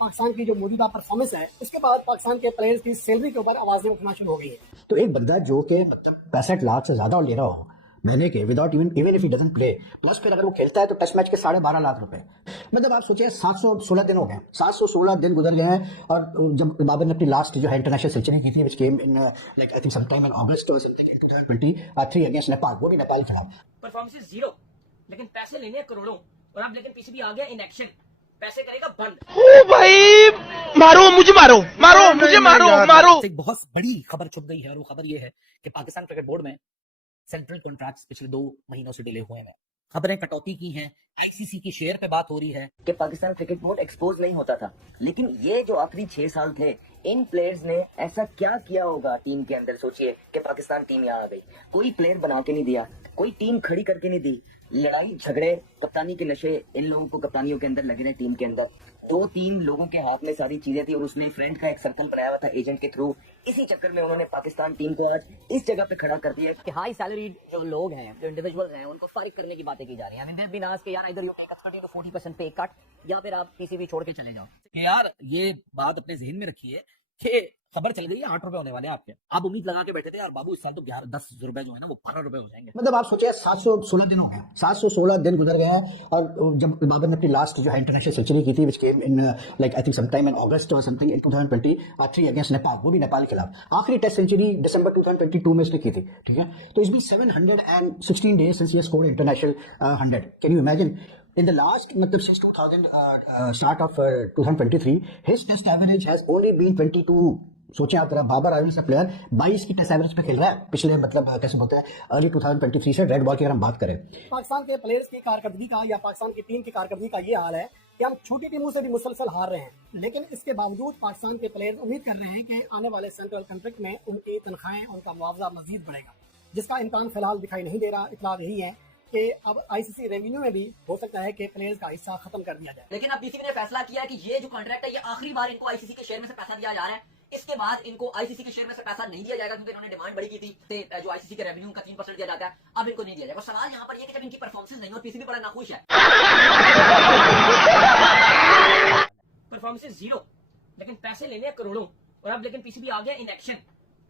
पाकिस्तान की जो मौजूदा परफॉर्मेंस है उसके बाद पाकिस्तान के प्लेयर्स की सैलरी के ऊपर आवाजें उठना शुरू हो गई है। तो एक बंदा जो कि मतलब 65 लाख से ज्यादा ले रहा हो महीने के without even if he doesn't play, plus फिर अगर वो खेलता है तो टेस्ट मैच के 12.5 लाख रुपए, मतलब आप सोचिए 716 दिन हो गए, 716 दिन गुजर गए हैं। और जब बाबर ने अपनी लास्ट जो है इंटरनेशनल सेंचुरी की थी which came in like I think some time in August और समथिंग इन 2023 अगेंस्ट नेपाल, वो भी नेपाल के खिलाफ। परफॉर्मेंस जीरो, लेकिन पैसे लेने हैं करोड़ों, और अब लेकिन पीसीबी आ गया इन एक्शन, पैसे करेगा बंद। ओ भाई मारो मुझे, मारो मुझे, मारो। एक बहुत बड़ी खबर छुप गई है और वो खबर ये है कि पाकिस्तान क्रिकेट बोर्ड में सेंट्रल कॉन्ट्रैक्ट्स पिछले 2 महीनों से डिले हुए हैं। खबरें कटौती की हैं, आईसीसी की शेयर पे बात हो रही है कि पाकिस्तान क्रिकेट बोर्ड एक्सपोज नहीं होता था, लेकिन ये जो आखिरी 6 साल थे, इन प्लेयर्स ने ऐसा क्या किया होगा टीम के अंदर। सोचिए कि पाकिस्तान टीम यहाँ आ गई, कोई प्लेयर बना के नहीं दिया, कोई टीम खड़ी करके नहीं दी, लड़ाई झगड़े कप्तानी के नशे इन लोगों को कप्तानियों के अंदर लगे रहे। टीम के अंदर 2-3 लोगों के हाथ में सारी चीजें थी और उसने फ्रेंड का एक सर्कल बनाया हुआ था एजेंट के थ्रू। इसी चक्कर में उन्होंने पाकिस्तान टीम को आज इस जगह पे खड़ा कर दिया कि हाई सैलरी जो लोग हैं, जो इंडिविजुअल्स हैं, उनको फारिग करने की बातें की जा रही हैं। आई मीन के यार इधर यू टेक 30 to 40% पे कट, या फिर आप पीसीबी छोड़ के चले जाओ। यार ये बात अपने जहन में रखिए कि खबर चल गई है 8 रुपए होने वाले हैं आपके, आप उम्मीद लगा के बैठे थे यार बाबू इस साल तो 10 रुपए जो है ना वो 12 रुपए हो जाएंगे। मतलब आप सोचिए 716 दिन हो गए, 716 दिन गुजर गए हैं। और जब बाबर ने अपनी लास्ट जो है इंटरनेशनल सेंचुरी की थी which came in like I think some time in August और समथिंग इन 2023 अगेंस्ट नेपाल, वो भी नेपाल के खिलाफ, आखिरी टेस्ट सेंचुरी दिसंबर 2022 में इसने की थी। ठीक है, तो it's been 716 days since he scored international 100। Can you imagine in the last मतलब since 2000 start of 2023 his test average has only been 22। सोचे आप जरा, बाबर आजमी से प्लेयर 22 की टेस्ट एवरेज पे खेल रहा है पिछले मतलब कैसे बोलते हैं अर्ली 2023 से रेड बॉल की अगर हम बात करें। पाकिस्तान के प्लेयर्स की कारकर्दगी का या पाकिस्तान की टीम की कारकर्दगी का ये हाल है कि हम छोटी टीमों से भी मुसलसल हार रहे हैं, लेकिन इसके बावजूद पाकिस्तान के प्लेयर्स उम्मीद कर रहे हैं कि आने वाले सेंट्रल कॉन्ट्रैक्ट में उनकी तनख्वाहें, उनका मुआवजा मजीद बढ़ेगा, जिसका इम्कान फिलहाल दिखाई नहीं दे रहा। इतला यही है कि अब आईसीसी रेवेन्यू में भी हो सकता है कि प्लेयर्स का हिस्सा खत्म कर दिया जाए। लेकिन अब पीसीबी ने फैसला किया कि ये जो कॉन्ट्रैक्ट है, ये आखिरी बार इनको आईसीसी के शेयर में से पैसा दिया जा रहा है। इसके बाद इनको आईसीसी के शेयर में से पैसा नहीं दिया जाएगा, क्योंकि इन्होंने डिमांड बड़ी की थी जो आईसीसी के रेवेन्यू का 3% दिया जाता है, अब इनको नहीं दिया जाएगा। सवाल यहाँ पर ये कि जब इनकी परफॉर्मेंस नहीं, और पीसीबी बड़ा नाखुश है। परफॉर्मेंस जीरो, लेकिन पैसे लेने हैं करोड़ों, और अब लेकिन पीसीबी आ गया इन एक्शन,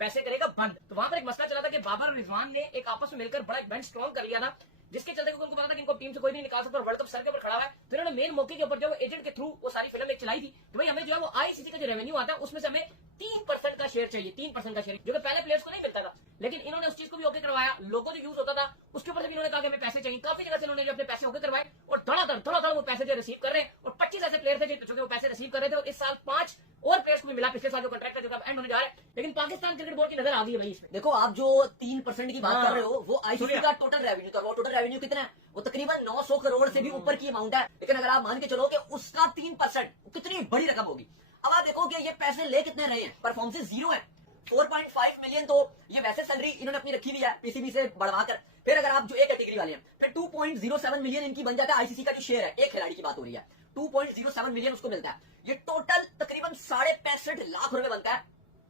पैसे करेगा बंद। तो वहां पर एक मसला चला था कि बाबर और रिजवान ने एक आपस में मिलकर बड़ा एक बेंच स्ट्रॉन्ग कर लिया था, जिसके चलते उनको पता था कि इनको टीम से कोई नहीं निकाल सकता और वर्ल्ड कप सर के ऊपर खड़ा है। तो इन्होंने मेन मौके के ऊपर जो एजेंट के थ्रू वो सारी फिल्म एक चलाई थी कि भाई हमें जो है वो आईसीसी का जो रेवेन्यू आता है उसमें से हमें 3% का शेयर चाहिए, 3% का शेयर, जो कि पहले प्लेयर्स को नहीं मिलता था। लेकिन इन्होंने उस चीज को भी ओके करवाया, लोगों जो यूज होता था उसके ऊपर से भी इन्होंने कहा कि हमें पैसे चाहिए। काफी जगह से इन्होंने जो अपने पैसे ओके करवाए और धड़ाधड़ वो पैसे जो रिसीव कर रहे हैं, और 25 ऐसे प्लेयर थे जो कि वो पैसे रिसीव कर रहे थे। और इस साल 5 और प्लेयर्स को भी मिला पिछले साल जो कॉन्ट्रैक्ट का जो एंड होने जा रहा है। लेकिन पाकिस्तान क्रिकेट बोर्ड की नजर आ गई है भाई इसमें। देखो आप जो 3% की बात कर रहे हो, वो आईसीसी का टोटल रेवेन्यू था। वो टोटल रेवेन्यू कितना है? वो तकरीबन 900 करोड़ से भी ऊपर की अमाउंट है। लेकिन अगर आप मान के चलो कि उसका 3% कितनी बड़ी रकम होगी। अब आप देखो कि ये पैसे ले कितने रहे हैं, परफॉर्मेंस जीरो है। 4.5 मिलियन तो ये वैसे सैलरी इन्होंने अपनी रखी हुई है पीसीबी से बढ़वाकर। फिर अगर आप जो एक कैटेगरी वाले हैं, फिर 2.07 मिलियन इनकी बन जाता है। आईसीसी का जो शेयर है, एक खिलाड़ी की बात हो रही है, 2.07 मिलियन उसको मिलता है। ये टोटल तकरीबन 65.5 लाख रुपए बनता है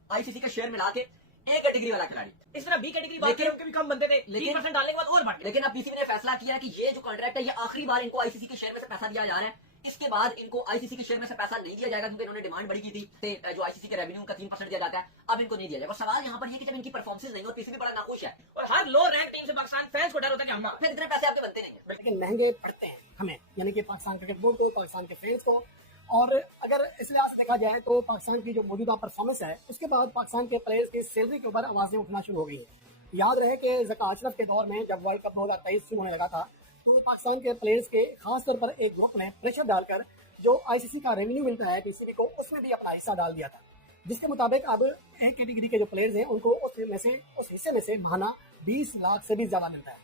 आईसीसी का शेयर मिला के एक कैटेगरी वाला खिलाड़ी। इस तरह बी कैटेगरी बात करें, उनके भी कम बनते थे, लेकिन 3% डालने के बाद और बढ़ गए। लेकिन अब पीसीबी ने फैसला किया कि ये जो कॉन्ट्रैक्ट है, ये आखिरी बार इनको आईसीसी के शेयर में से पैसा दिया जा रहा है। इसके बाद इनको आईसीसी के शेयर में से पैसा नहीं दिया जाएगा, क्योंकि इन्होंने डिमांड बड़ी की थी जो आईसीसी के रेवेन्यू का 3% दिया जाता है, अब इनको नहीं दिया जाएगा। सवाल यहाँ पर ये कि जब इनकी परफॉर्मेंस नहीं, और पीसीबी बड़ा नाखुश है, और हर लो रैंक टीम से पाकिस्तान फैंस को डर होता है कि हम फिर इतने पैसे आपके बनते नहीं है। लेकिन महंगे पड़ते हैं हमें, यानी कि पाकिस्तान क्रिकेट बोर्ड को, पाकिस्तान के फैंस को। और अगर इस लिहाज से देखा जाए तो पाकिस्तान की जो मौजूदा परफॉर्मेंस है उसके बाद पाकिस्तान के प्लेयर्स की सैलरी के ऊपर आवाजें उठना शुरू हो गई हैं। याद रहे कि ज़का अशरफ के दौर में जब वर्ल्ड कप 2023 शुरू होने लगा था, तो पाकिस्तान के प्लेयर्स के खासतौर पर एक ग्रुप ने प्रेशर डालकर जो आईसीसी का रेवेन्यू मिलता है पीसीबी को, उसमें भी अपना हिस्सा डाल दिया था, जिसके मुताबिक अब एक कैटेगरी के जो प्लेयर्स हैं उनको उस हिस्से में से माहाना 20 लाख से भी ज्यादा मिलता है,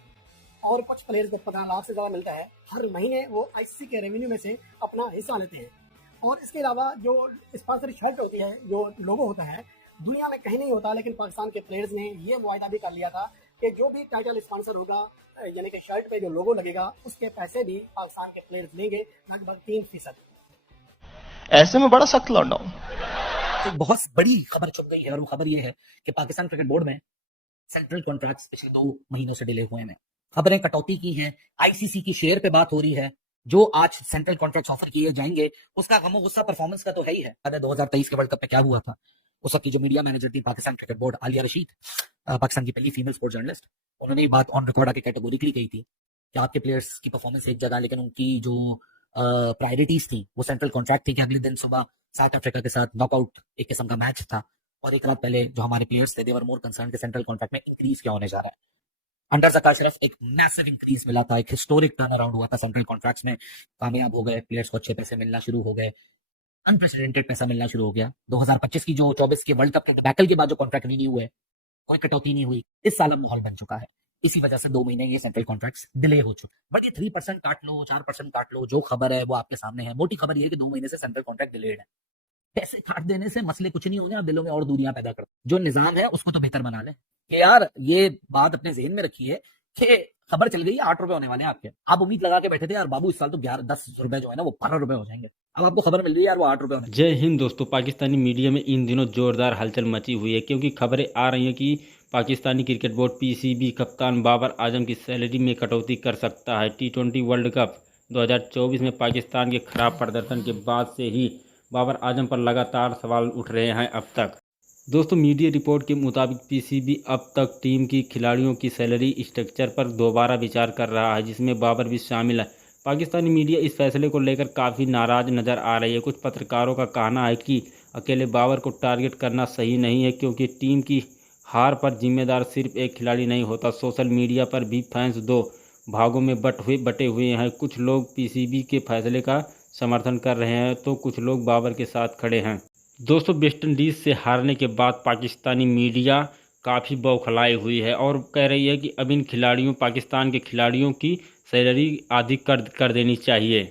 और कुछ प्लेयर्स को 15 लाख से ज्यादा मिलता है। हर महीने वो आईसीसी के रेवेन्यू में से अपना हिस्सा लेते हैं। और इसके अलावा जो स्पॉन्सर शर्ट होती है, जो लोगो होता है, दुनिया में कहीं नहीं होता, लेकिन पाकिस्तान के प्लेयर्स ने ये मुआहदा भी कर लिया था कि जो भी टाइटल स्पॉन्सर होगा, यानी कि शर्ट पे जो लोगो लगेगा, उसके पैसे भी पाकिस्तान के प्लेयर्स लेंगे, लगभग 3%। ऐसे में बड़ा सख्त लौंडा हूं। एक बहुत बड़ी खबर छुप गई है और वो खबर ये है कि पाकिस्तान क्रिकेट बोर्ड में सेंट्रल कॉन्ट्रैक्ट्स पिछले 2 महीनों से डिले हुए हैं। खबरें कटौती की हैं, आईसीसी की शेयर पे बात हो रही है, जो आज सेंट्रल कॉन्ट्रैक्ट ऑफर किए जाएंगे उसका गमो गुस्सा परफॉर्मेंस का तो है ही है। 2023 के वर्ल्ड कप में क्या हुआ था, उस वक्त की जो मीडिया मैनेजर थी पाकिस्तान क्रिकेट बोर्ड, आलिया रशीद, पाकिस्तान की पहली फीमेल स्पोर्ट्स जर्नलिस्ट, उन्होंने ये बात ऑन रिकॉर्ड आके कैटेगोरिकली कही थी कि आपके प्लेयर्स की परफॉर्मेंस एक जगह, लेकिन उनकी जो प्रायोरिटीज थी वो सेंट्रल कॉन्ट्रैक्ट थी कि अगले दिन सुबह साउथ अफ्रीका के साथ नॉकआउट एक किस्म का मैच था, और एक रात पहले जो हमारे प्लेयर्स थे दे वर मोर कंसर्न कि सेंट्रल कॉन्ट्रैक्ट में इंक्रीज क्या होने जा रहा है। अंडर ज़का अशरफ एक मैसिव इंक्रीज मिला था, एक हिस्टोरिक टर्न अराउंड हुआ था, सेंट्रल कॉन्ट्रैक्ट्स में कामयाब हो गए, प्लेयर्स को अच्छे पैसे मिलना शुरू हो गए, अनप्रेसिडेंटेड पैसा मिलना शुरू हो गया। 2025 की जो 24 के वर्ल्ड कप के डिबैकल के बाद जो कॉन्ट्रैक्ट रिन्यू हुए, कोई कटौती नहीं हुई, इस साल अब माहौल बन चुका है। इसी वजह से 2 महीने ये सेंट्रल कॉन्ट्रैक्ट्स डिले हो चुके। बट ये 3% काट लो, 4% काट लो, जो खबर है वो आपके सामने है। मोटी खबर ये है कि 2 महीने से सेंट्रल कॉन्ट्रैक्ट डिलेड है। पैसे काट देने से मसले कुछ नहीं होंगे, आप दिलों में और दूरियां पैदा कर, जो निजाम है उसको तो बेहतर बना ले कि यार ये बात अपने जहन में रखिए कि खबर चल गई है 8 रुपए होने वाले हैं आपके, आप उम्मीद लगा के बैठे थे यार बाबू इस साल तो 10 रुपए जो है ना वो 12 रुपए हो जाएंगे, अब आपको खबर मिल रही है यार वो 8 रुपए होने। जय हिंद दोस्तों, पाकिस्तानी मीडिया में इन दिनों जोरदार हलचल मची हुई है क्योंकि खबरें आ रही हैं कि पाकिस्तानी क्रिकेट बोर्ड पीसीबी कप्तान बाबर आजम की सैलरी में कटौती कर सकता है। T20 वर्ल्ड कप 2024 में पाकिस्तान के खराब प्रदर्शन के बाद से ही बाबर आजम पर लगातार सवाल उठ रहे हैं। अब तक दोस्तों मीडिया रिपोर्ट के मुताबिक पीसीबी अब तक टीम की खिलाड़ियों की सैलरी स्ट्रक्चर पर दोबारा विचार कर रहा है, जिसमें बाबर भी शामिल है। पाकिस्तानी मीडिया इस फैसले को लेकर काफ़ी नाराज़ नज़र आ रही है। कुछ पत्रकारों का कहना है कि अकेले बाबर को टारगेट करना सही नहीं है क्योंकि टीम की हार पर जिम्मेदार सिर्फ एक खिलाड़ी नहीं होता। सोशल मीडिया पर भी फैंस 2 भागों में बटे हुए हैं। कुछ लोग पीसीबी के फैसले का समर्थन कर रहे हैं तो कुछ लोग बाबर के साथ खड़े हैं। दोस्तों वेस्टइंडीज़ से हारने के बाद पाकिस्तानी मीडिया काफ़ी बौखलाई हुई है और कह रही है कि अब इन खिलाड़ियों पाकिस्तान के खिलाड़ियों की सैलरी आधी कर देनी चाहिए।